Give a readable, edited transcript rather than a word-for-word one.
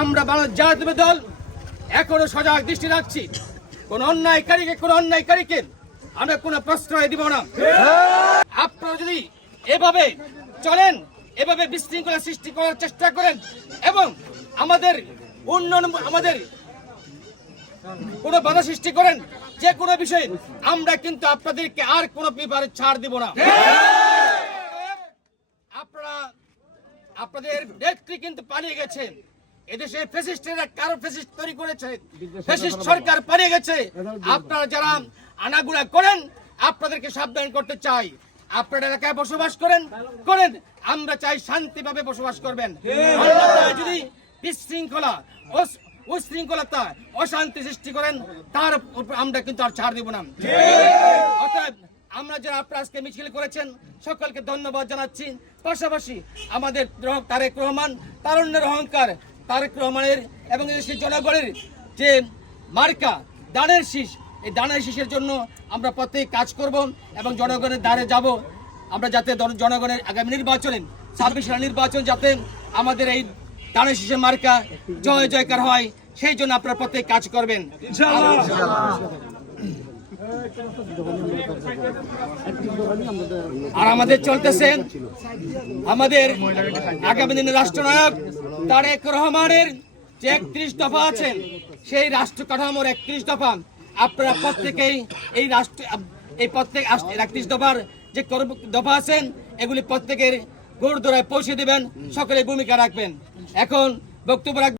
আমরা বাংলাদেশ জাতীয় দল এখনো সজাগ দৃষ্টি রাখছি। কোন অন্যায়কারীকে আমরা কোনো প্রশ্রয় দিব না। আপনারা যদি এভাবে চলেন, এভাবে বিশৃঙ্খলা সৃষ্টি করার চেষ্টা করেন এবং আমাদের উন্নয়ন, আমাদের কোনো বাধা সৃষ্টি করেন যে কোনো বিষয়ে, আমরা কিন্তু আপনাদেরকে আর কোনো ব্যাপারে ছাড় দিব না। আপনারা আপনাদের নেত্রী কিন্তু পালিয়ে গেছে। এদেশে ফ্যাসিস্টেরা কারো ফ্যাসিস্ট তৈরি করেছে, ফ্যাসিস্ট সরকার পালিয়ে গেছে। আপনারা যারা আনাগুনা করেন, আপনাদেরকে সাবধান করতে চাই। আপনারা এলাকায় বসবাস করেন, আমরা চাই শান্তিভাবে বসবাস করবেন। যদি বিশৃঙ্খলা, উশৃঙ্খলতা, অশান্তি সৃষ্টি করেন, তার আমরা কিন্তু আর ছাড় দিব না। অর্থাৎ আমরা যারা আপনারা আজকে মিছিল করেছেন, সকলকে ধন্যবাদ জানাচ্ছি। পাশাপাশি আমাদের তারেক রহমান, তারুণ্যের অহংকার তারেক রহমানের এবং দেশের জনগণের যে মার্কা দানের শীষ, এই দানের শীষের জন্য আমরা প্রত্যেক কাজ করব এবং জনগণের দ্বারে যাব। আমরা যাতে জনগণের আগামী নির্বাচনে 26 সালের নির্বাচন যাতে আমাদের এই দানের শীষের মার্কা জয় জয়কার হয়, সেই জন্য আপনারা প্রত্যেক কাজ করবেন। আর আমাদের চলতেছে আমাদের আগামী দিনের রাষ্ট্রনায়ক তারেক রহমানের যে 31 দফা আছেন, সেই রাষ্ট্র কাঠামোর 31 দফা আপনারা প্রত্যেকেই এই প্রত্যেক 31 দফার যে দফা আছেন, এগুলি প্রত্যেকের গোড়দোড়ায় পৌঁছে দিবেন, সকলে ভূমিকা রাখবেন। এখন বক্তব্য